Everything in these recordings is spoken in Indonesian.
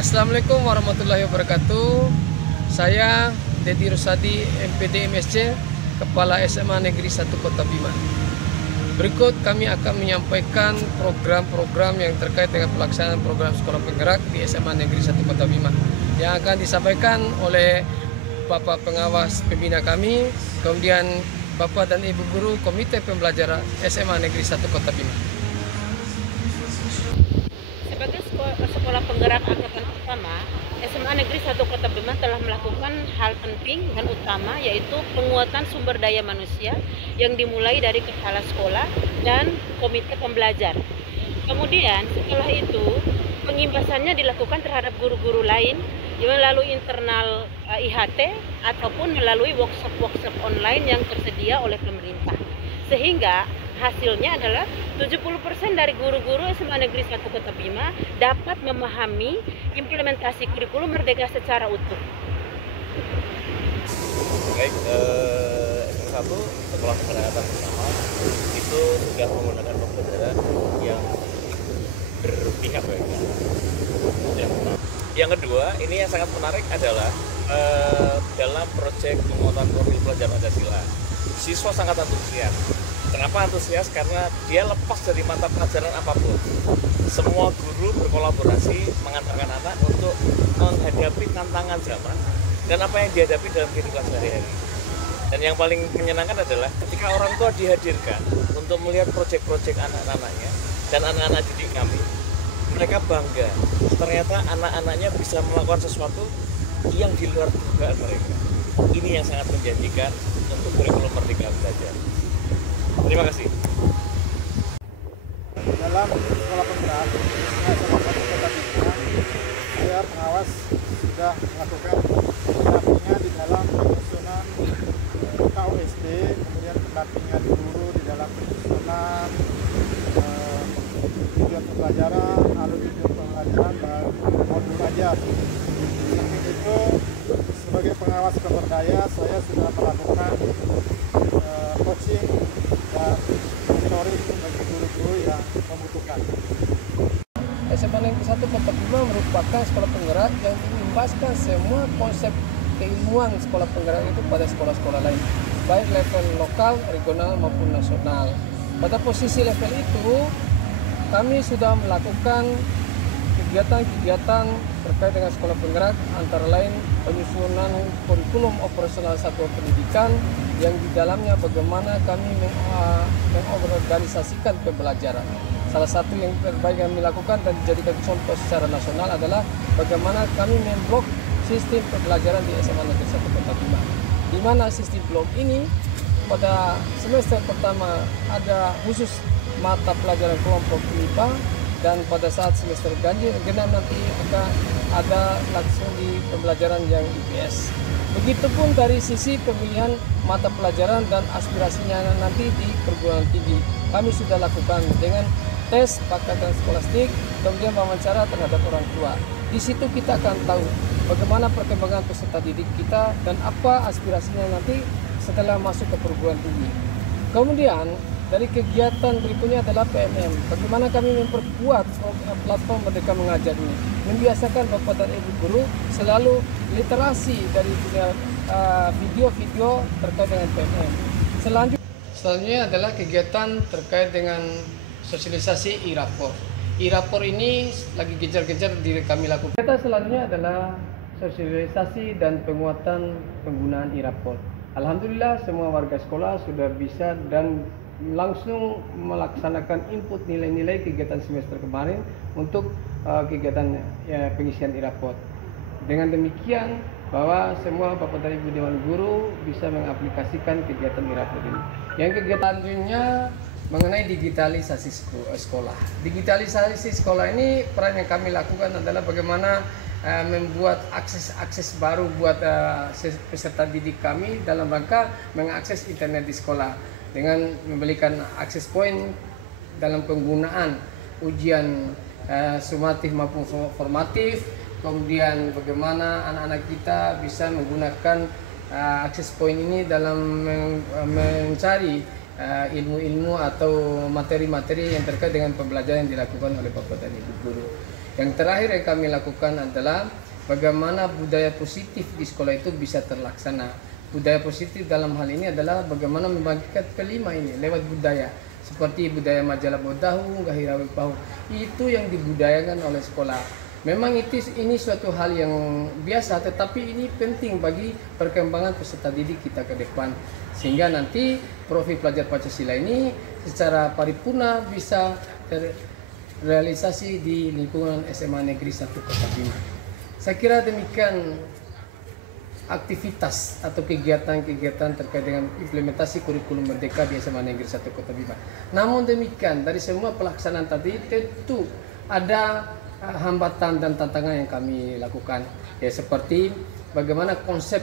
Assalamualaikum warahmatullahi wabarakatuh. Saya Dedi Rusadi, MPD MSC, Kepala SMA Negeri 1 Kota Bima. Berikut kami akan menyampaikan program-program yang terkait dengan pelaksanaan program sekolah penggerak di SMA Negeri 1 Kota Bima yang akan disampaikan oleh Bapak Pengawas Pembina kami, kemudian Bapak dan Ibu Guru Komite Pembelajaran SMA Negeri 1 Kota Bima. Sebagai sekolah penggerak angkatan pertama, SMA Negeri 1 Kota Bima telah melakukan hal penting dan utama, yaitu penguatan sumber daya manusia yang dimulai dari kepala sekolah dan komite pembelajar. Kemudian setelah itu pengimbasannya dilakukan terhadap guru-guru lain melalui internal IHT ataupun melalui workshop online yang tersedia oleh pemerintah. Sehingga hasilnya adalah 70% dari guru-guru SMA Negeri 1 Kota Bima dapat memahami implementasi kurikulum Merdeka secara utuh. Baik, SMA 1 sekolah penggerak pertama itu sudah menggunakan pembelajaran yang berpihak ya. Yang kedua, ini yang sangat menarik adalah dalam proyek penguatan profil pelajar Pancasila, siswa sangat antusias. Kenapa antusias? Karena dia lepas dari mata pelajaran apapun. Semua guru berkolaborasi mengantarkan anak untuk menghadapi tantangan zaman dan apa yang dihadapi dalam kehidupan sehari-hari. Dan yang paling menyenangkan adalah ketika orang tua dihadirkan untuk melihat proyek-proyek anak-anaknya dan anak-anak didik kami. Mereka bangga, ternyata anak-anaknya bisa melakukan sesuatu yang di luar dugaan mereka. Ini yang sangat menjanjikan untuk kurikulum Merdeka Belajar. Terima kasih. Dalam sekolah penggerak SMA 1 Kota Bima, saya pengawas sudah melakukan pendampingan di dalam penyusunan KUSD, kemudian pendampingan guru di dalam penyusunan tujuan pembelajaran, lalu tujuan pembelajaran dan modul ajar. Samping itu, sebagai pengawas sumber daya, saya sudah melakukan coaching dan mentoring bagi guru-guru yang membutuhkan. SMA Negeri 1 Kota Bima merupakan sekolah penggerak yang mengimbaskan semua konsep keilmuan sekolah penggerak itu pada sekolah-sekolah lain, baik level lokal, regional maupun nasional. Pada posisi level itu, kami sudah melakukan kegiatan-kegiatan terkait dengan sekolah penggerak, antara lain penyusunan kurikulum operasional satuan pendidikan yang di dalamnya bagaimana kami mengorganisasikan pembelajaran. Salah satu yang terbaik yang dilakukan dan dijadikan contoh secara nasional adalah bagaimana kami memblok sistem pembelajaran di SMA Negeri 1 Kota Bima. Di mana sistem blok ini pada semester pertama ada khusus mata pelajaran kelompok IPA, dan pada saat semester ganjil genap nanti akan ada langsung di pembelajaran yang IPS. Begitupun dari sisi pemilihan mata pelajaran dan aspirasinya nanti di perguruan tinggi, kami sudah lakukan dengan tes pakatan skolastik, kemudian wawancara terhadap orang tua. Di situ kita akan tahu bagaimana perkembangan peserta didik kita dan apa aspirasinya nanti setelah masuk ke perguruan tinggi. Kemudian dari kegiatan berikutnya adalah PMM. Bagaimana kami memperkuat platform Merdeka Mengajar ini, membiasakan Bapak dan Ibu guru selalu literasi dari video-video terkait dengan PMM. Selanjutnya adalah kegiatan terkait dengan sosialisasi e-rapor. E-rapor ini lagi gencar-gencar kami lakukan. Kegiatan selanjutnya adalah sosialisasi dan penguatan penggunaan e-rapor. Alhamdulillah semua warga sekolah sudah bisa dan langsung melaksanakan input nilai-nilai kegiatan semester kemarin untuk kegiatan pengisian e-rapor. Dengan demikian bahwa semua Bapak dan Ibu Dewan Guru bisa mengaplikasikan kegiatan e-rapor ini. Yang kegiatan selanjutnya mengenai digitalisasi sekolah. Digitalisasi sekolah ini peran yang kami lakukan adalah bagaimana membuat akses baru buat peserta didik kami dalam rangka mengakses internet di sekolah, dengan memberikan akses point dalam penggunaan ujian sumatif maupun formatif. Kemudian bagaimana anak-anak kita bisa menggunakan akses point ini dalam mencari ilmu-ilmu atau materi-materi yang terkait dengan pembelajaran yang dilakukan oleh Bapak dan Ibu guru. Yang terakhir yang kami lakukan adalah bagaimana budaya positif di sekolah itu bisa terlaksana. Budaya positif dalam hal ini adalah bagaimana membagikan kelima ini lewat budaya. Seperti budaya majalah Bodahu, Gahirawi Pahu. Itu yang dibudayakan oleh sekolah. Memang ini suatu hal yang biasa, tetapi ini penting bagi perkembangan peserta didik kita ke depan. Sehingga nanti profil pelajar Pancasila ini secara paripurna bisa terrealisasi di lingkungan SMA Negeri 1 Kota Bima. Saya kira demikian aktivitas atau kegiatan-kegiatan terkait dengan implementasi kurikulum merdeka di SMA Negeri 1 Kota Bima. Namun demikian, dari semua pelaksanaan tadi tentu ada hambatan dan tantangan yang kami lakukan, ya seperti bagaimana konsep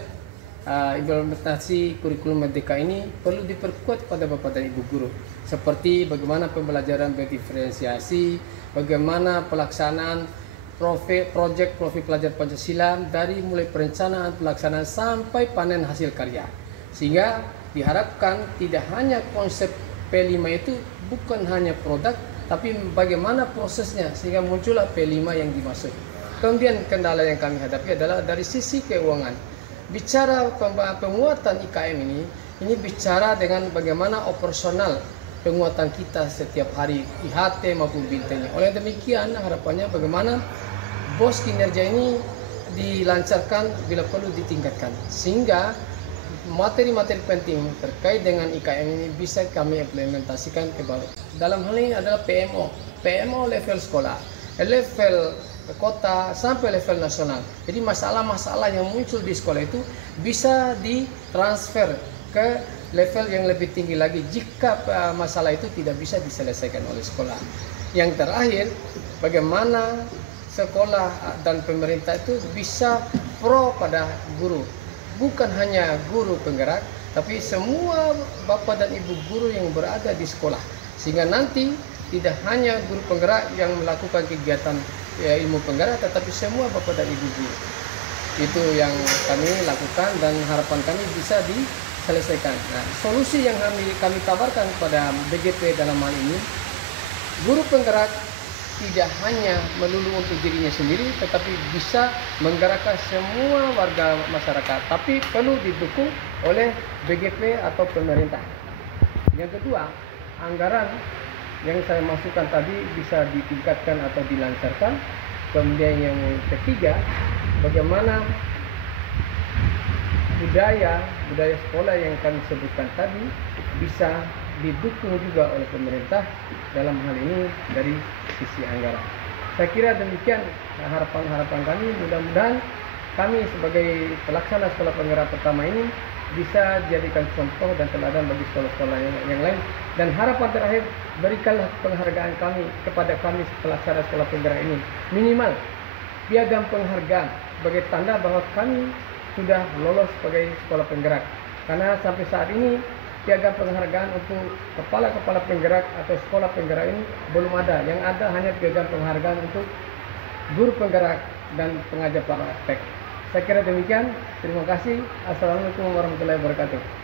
implementasi kurikulum merdeka ini perlu diperkuat pada Bapak dan Ibu guru, seperti bagaimana pembelajaran berdiferensiasi, bagaimana pelaksanaan proyek profil pelajar Pancasila dari mulai perencanaan, pelaksanaan sampai panen hasil karya, sehingga diharapkan tidak hanya konsep P5 itu bukan hanya produk, tapi bagaimana prosesnya sehingga muncullah P5 yang dimaksud. Kemudian kendala yang kami hadapi adalah dari sisi keuangan. Bicara penguatan IKM ini bicara dengan bagaimana operasional penguatan kita setiap hari, IHT maupun bintangnya. Oleh demikian harapannya bagaimana bos kinerja ini dilancarkan bila perlu ditingkatkan, sehingga materi-materi penting terkait dengan IKM ini bisa kami implementasikan ke bawah. Dalam hal ini adalah PMO level sekolah, level kota sampai level nasional. Jadi masalah-masalah yang muncul di sekolah itu bisa ditransfer ke level yang lebih tinggi lagi jika masalah itu tidak bisa diselesaikan oleh sekolah. Yang terakhir, bagaimana sekolah dan pemerintah itu bisa pro pada guru. Bukan hanya guru penggerak, tapi semua bapak dan ibu guru yang berada di sekolah. Sehingga nanti tidak hanya guru penggerak yang melakukan kegiatan ilmu penggerak, tetapi semua bapak dan ibu guru. Itu yang kami lakukan dan harapan kami bisa diselesaikan. Nah, solusi yang kami tawarkan kepada BGP dalam hal ini, guru penggerak tidak hanya melulu untuk dirinya sendiri, tetapi bisa menggerakkan semua warga masyarakat, tapi perlu didukung oleh BGP atau pemerintah. Yang kedua, anggaran yang saya masukkan tadi bisa ditingkatkan atau dilancarkan. Kemudian yang ketiga, bagaimana budaya sekolah yang kami sebutkan tadi bisa didukung juga oleh pemerintah dalam hal ini dari sisi anggaran. Saya kira demikian harapan-harapan kami. Mudah-mudahan kami sebagai pelaksana sekolah penggerak pertama ini bisa dijadikan contoh dan teladan bagi sekolah-sekolah yang lain. Dan harapan terakhir, berikanlah penghargaan kami kepada kami pelaksana sekolah penggerak ini. Minimal piagam penghargaan sebagai tanda bahwa kami sudah lolos sebagai sekolah penggerak. Karena sampai saat ini piagam penghargaan untuk kepala-kepala penggerak atau sekolah penggerak ini belum ada. Yang ada hanya piagam penghargaan untuk guru penggerak dan pengajar praktek. Saya kira demikian. Terima kasih. Assalamualaikum warahmatullahi wabarakatuh.